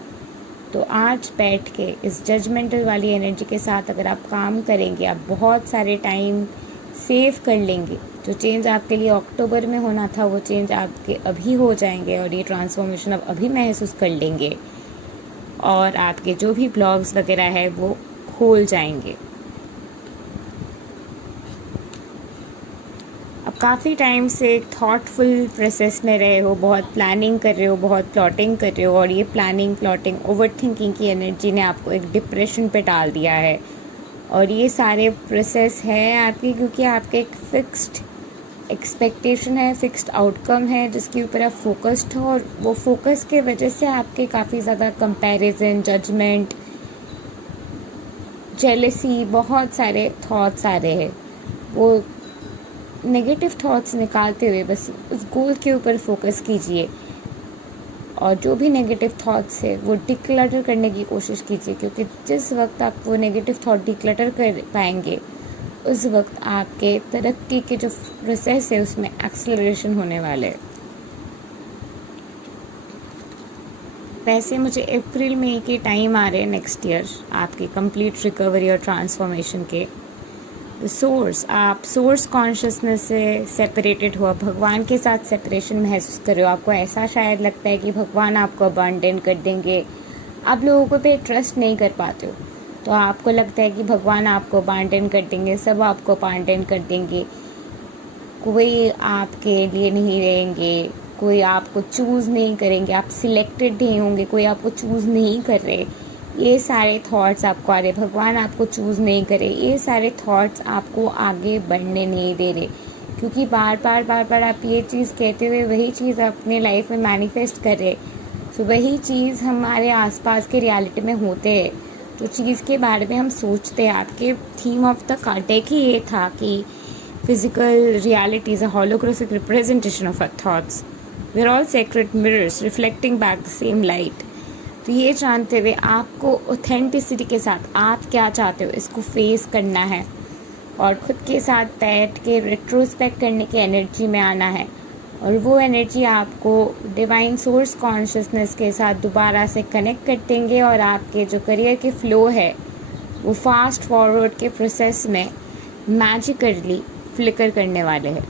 तो आज बैठ के इस जजमेंटल वाली एनर्जी के साथ अगर आप काम करेंगे, आप बहुत सारे टाइम सेव कर लेंगे. जो चेंज आपके लिए अक्टूबर में होना था, वो चेंज आपके अभी हो जाएंगे, और ये ट्रांसफॉर्मेशन आप अभी महसूस कर लेंगे, और आपके जो भी ब्लॉग्स वगैरह है वो खोल जाएंगे. अब काफ़ी टाइम से एक थॉटफुल प्रोसेस में रहे हो, बहुत प्लानिंग कर रहे हो, बहुत प्लॉटिंग कर रहे हो, और ये प्लानिंग, प्लॉटिंग, ओवर थिंकिंग की एनर्जी ने आपको एक डिप्रेशन पे डाल दिया है. और ये सारे प्रोसेस है आपकी क्योंकि आपके एक फिक्स्ड एक्सपेक्टेशन है, फिक्स्ड आउटकम है जिसके ऊपर आप फोकस्ड हो, और वो फोकस के वजह से आपके काफ़ी ज़्यादा कंपैरिजन, जजमेंट, जेलसी, बहुत सारे थॉट्स आ रहे हैं. वो नेगेटिव थॉट्स निकालते हुए बस उस गोल के ऊपर फोकस कीजिए, और जो भी नेगेटिव थॉट्स है वो डिक्लटर करने की कोशिश कीजिए. क्योंकि जिस वक्त आप वो नेगेटिव थॉट डिक्लटर कर पाएंगे, उस वक्त आपके तरक्की के जो प्रोसेस है उसमें एक्सेलरेशन होने वाले है. वैसे मुझे अप्रैल मई के टाइम आ रहे हैं नेक्स्ट ईयर आपकी कंप्लीट रिकवरी और ट्रांसफॉर्मेशन के. सोर्स, आप सोर्स कॉन्शियसनेस से सेपरेटेड हो, भगवान के साथ सेपरेशन महसूस कर रहे हो. आपको ऐसा शायद लगता है कि भगवान आपको अबांडन कर देंगे, आप लोगों पे ट्रस्ट नहीं कर पाते हो, तो आपको लगता है कि भगवान आपको अबांडन कर देंगे, सब आपको अबांडन कर देंगे, कोई आपके लिए नहीं रहेंगे, कोई आपको चूज़ नहीं करेंगे, आप सिलेक्टेड नहीं होंगे, कोई आपको चूज़ नहीं कर रहे, ये सारे थॉट्स आपको आ रहे, भगवान आपको चूज़ नहीं करे, ये सारे थॉट्स आपको आगे बढ़ने नहीं दे रहे, क्योंकि बार बार आप ये चीज़ कहते हुए वही चीज़ अपने लाइफ में मैनिफेस्ट कर रहे। सो वही चीज़ हमारे आसपास के रियलिटी में होते हैं, जो चीज़ के बारे में हम सोचते हैं। आपके थीम ऑफ द कार्डेक ही ये था कि physical reality is a holographic representation of our thoughts, we are all secret mirrors reflecting back the same light. तो ये जानते हुए आपको ऑथेंटिसिटी के साथ आप क्या चाहते हो इसको फेस करना है, और खुद के साथ बैठ के रेट्रोस्पेक्ट करने की एनर्जी में आना है, और वो एनर्जी आपको डिवाइन सोर्स कॉन्शियसनेस के साथ दोबारा से कनेक्ट कर देंगे, और आपके जो करियर के फ्लो है वो फास्ट फॉरवर्ड के प्रोसेस में मैजिकली फ्लिकर करने वाले हैं।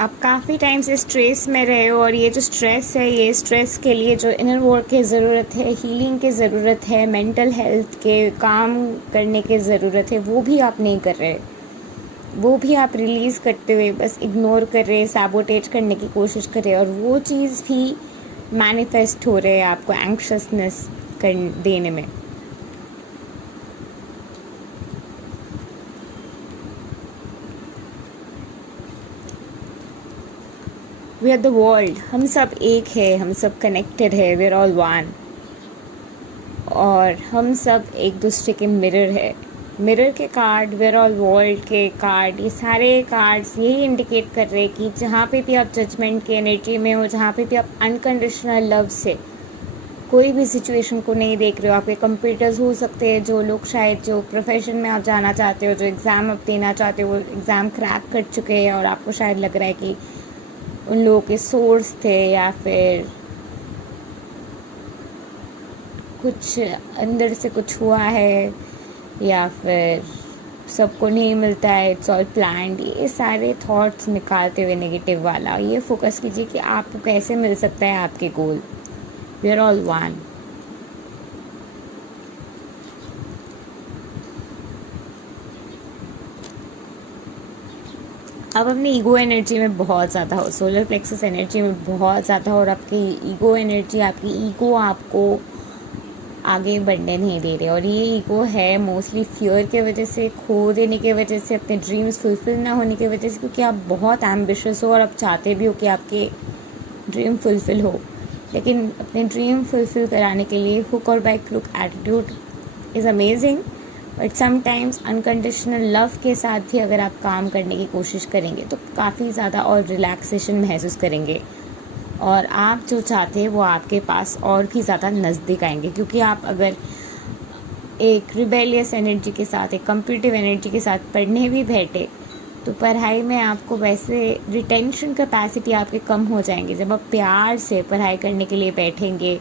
आप काफ़ी टाइम से स्ट्रेस में रहे हो, और ये जो स्ट्रेस है, ये स्ट्रेस के लिए जो इनर वर्क की ज़रूरत है, हीलिंग की ज़रूरत है, मेंटल हेल्थ के काम करने की ज़रूरत है, वो भी आप नहीं कर रहे, वो भी आप रिलीज़ करते हुए बस इग्नोर कर रहे, सैबोटेज करने की कोशिश कर रहे, और वो चीज़ भी मैनिफेस्ट हो रहे हैं आपको एंक्शसनेस कर देने में। वी आर द वर्ल्ड, हम सब एक है, हम सब कनेक्टेड है, वी आर ऑल वन, और हम सब एक दूसरे के मिरर है। मिरर के card, we are all world के कार्ड, ये सारे कार्ड्स यही इंडिकेट कर रहे हैं कि जहाँ पे भी आप जजमेंट की एनर्जी में हो, जहाँ पे भी आप अनकंडीशनल लव से कोई भी सिचुएशन को नहीं देख रहे हो, आपके कंप्यूटर्स हो सकते हैं, जो लोग शायद जो प्रोफेशन में आप जाना चाहते हो, जो एग्ज़ाम आप देना चाहते हो, वो एग्ज़ाम क्रैक कर चुके हैं, और आपको शायद लग रहा है कि उन लोगों के सोर्स थे, या फिर कुछ अंदर से कुछ हुआ है, या फिर सबको नहीं मिलता है, इट्स ऑल प्लान्ड, ये सारे थॉट्स निकालते हुए नेगेटिव वाला ये फोकस कीजिए कि आपको कैसे मिल सकता है आपके goal. We are all one. आप अपनी ईगो एनर्जी में बहुत ज़्यादा हो, सोलर प्लेक्सस एनर्जी में बहुत ज़्यादा हो, और आपकी ईगो एनर्जी, आपकी ईगो आपको आगे बढ़ने नहीं दे रहे, और ये ईगो है मोस्टली फियर के वजह से, खो देने की वजह से, अपने ड्रीम्स फुलफिल ना होने की वजह से, क्योंकि आप बहुत एम्बिशियस हो और आप चाहते भी हो कि आपके ड्रीम फुलफिल हो, लेकिन अपने ड्रीम फुलफिल कराने के लिए हुक और by crook attitude is amazing, but sometimes unconditional love के साथ भी अगर आप काम करने की कोशिश करेंगे तो काफ़ी ज़्यादा और रिलैक्सेशन महसूस करेंगे, और आप जो चाहते हैं वो आपके पास और भी ज़्यादा नज़दीक आएंगे, क्योंकि आप अगर एक रिबेलियस एनर्जी के साथ, एक कम्पिटिटिव एनर्जी के साथ पढ़ने भी बैठे तो पढ़ाई में आपको वैसे रिटेंशन कैपेसिटी आपके कम हो जाएंगे। जब आप प्यार से पढ़ाई करने के लिए बैठेंगे,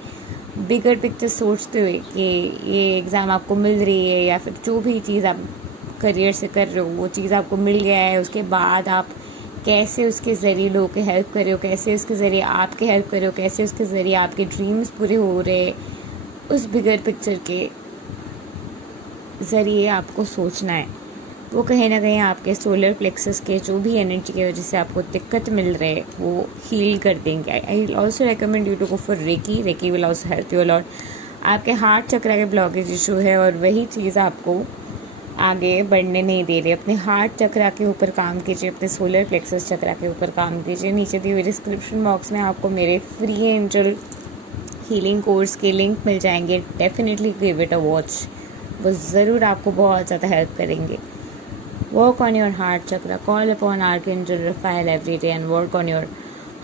बिगर पिक्चर सोचते हुए कि ये एग्ज़ाम आपको मिल रही है, या फिर जो भी चीज़ आप करियर से कर रहे हो वो चीज़ आपको मिल गया है, उसके बाद आप कैसे उसके ज़रिए लोगों के हेल्प कर रहे हो, कैसे उसके ज़रिए आपके हेल्प कर रहे हो, कैसे उसके ज़रिए आपके ड्रीम्स पूरे हो रहे, उस बिगर पिक्चर के ज़रिए आपको सोचना है। वो कहीं ना कहीं आपके सोलर प्लेक्सस के जो भी एनर्जी की वजह से आपको दिक्कत मिल रही है वो हील कर देंगे। I will also recommend you to go for reiki. Reiki will also help you a lot. आपके हार्ट चक्र के ब्लॉकेज इशू है, और वही चीज़ आपको आगे बढ़ने नहीं दे रही। अपने हार्ट चक्र के ऊपर काम कीजिए, अपने सोलर प्लेक्सस चक्र के ऊपर काम कीजिए। नीचे दी हुई डिस्क्रिप्शन बॉक्स में आपको मेरे फ्री एंजल हीलिंग कोर्स के लिंक मिल जाएंगे। Definitely give it a watch, वो ज़रूर आपको बहुत ज़्यादा हेल्प करेंगे। Work on your heart chakra, call upon archangel Raphael every day and work on your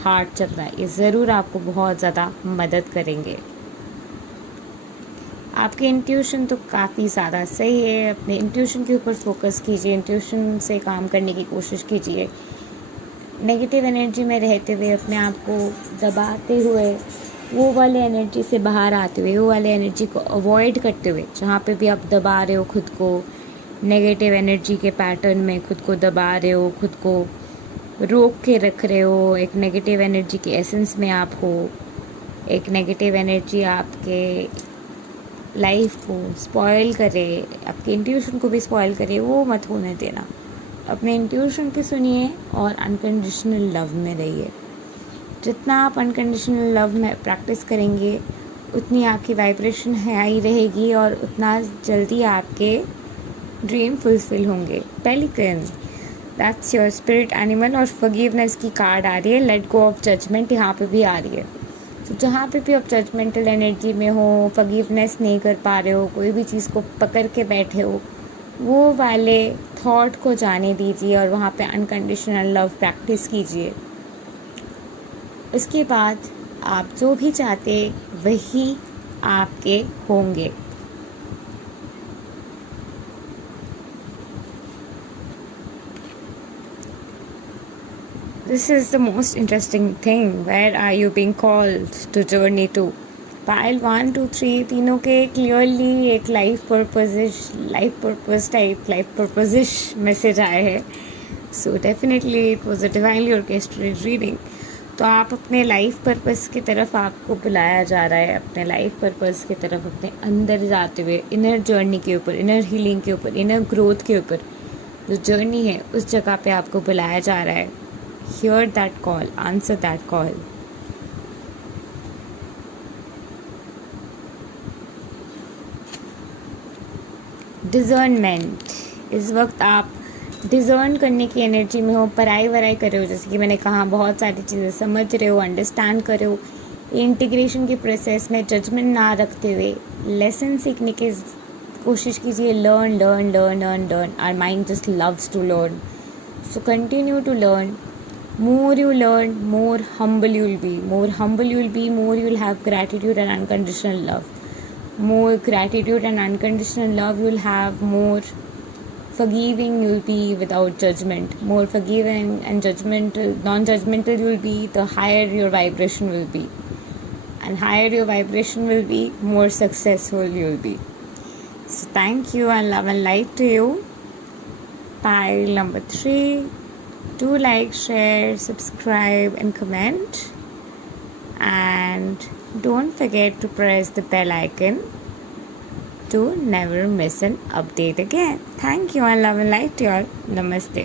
heart chakra, ये ज़रूर आपको बहुत ज़्यादा मदद करेंगे। आपके इंट्यूशन तो काफ़ी ज़्यादा सही है, अपने इंट्यूशन के ऊपर फोकस कीजिए, इंट्यूशन से काम करने की कोशिश कीजिए। नेगेटिव एनर्जी में रहते हुए, अपने आप को दबाते हुए, वो वाले एनर्जी से बाहर आते हुए, वो वाले एनर्जी को अवॉइड करते हुए, जहाँ पे भी आप दबा रहे हो खुद को, नेगेटिव एनर्जी के पैटर्न में खुद को दबा रहे हो, खुद को रोक के रख रहे हो, एक नेगेटिव एनर्जी के एसेंस में आप हो, एक नेगेटिव एनर्जी आपके लाइफ को स्पॉइल करे, आपके इंट्यूशन को भी स्पॉइल करे, वो मत होने देना। अपने इंट्यूशन की सुनिए और अनकंडीशनल लव में रहिए। जितना आप अनकंडीशनल लव में प्रैक्टिस करेंगे उतनी आपकी वाइब्रेशन हाई रहेगी और उतना जल्दी आपके ड्रीम फुलफिल होंगे। Pelican, that's your spirit animal. और फॉरगिवनेस की कार्ड आ रही है, लेट गो ऑफ जजमेंट यहाँ पे भी आ रही है। तो जहाँ पे भी आप जजमेंटल एनर्जी में हो, फॉरगिवनेस नहीं कर पा रहे हो, कोई भी चीज़ को पकड़ के बैठे हो, वो वाले थॉट को जाने दीजिए और वहाँ पे अनकंडीशनल लव प्रैक्टिस कीजिए। इसके बाद आप जो भी चाहते वही आपके होंगे। This is the most interesting thing. Where are you being called to journey to? Pile 1, 2, 3 तीनों के क्लियरली एक लाइफ पर्पस मैसेज आए हैं। So definitely it was a divinely orchestrated reading. तो आप अपने लाइफ पर्पस की तरफ आपको बुलाया जा रहा है, अपने लाइफ पर्पस की तरफ अपने अंदर जाते हुए, इनर जर्नी के ऊपर, इनर हीलिंग के ऊपर, इनर ग्रोथ के ऊपर जो जर्नी है उस जगह पे आपको बुलाया जा रहा है। Hear that call, answer that call. डिज़र्नमेंट, इस वक्त आप डिज़र्न करने की एनर्जी में हो, पढ़ाई वराई कर रहे हो, जैसे कि मैंने कहा बहुत सारी चीज़ें समझ रहे हो, अंडरस्टैंड कर रहे हो। इंटीग्रेशन के प्रोसेस में जजमेंट ना रखते हुए लेसन सीखने की कोशिश कीजिए। Learn learn learn learn learn, our mind just loves to learn, so continue to learn. More you learn, more humble you will be. More humble you will be, more you will have gratitude and unconditional love. More gratitude and unconditional love you will have, more forgiving you will be without judgment. More forgiving and non-judgmental you will be, the higher your vibration will be. And higher your vibration will be, more successful you will be. So thank you and love and light to you. Pile number 3. Do like, share, subscribe and comment, and don't forget to press the bell icon to never miss an update again. Thank you and love and light to you all. Namaste.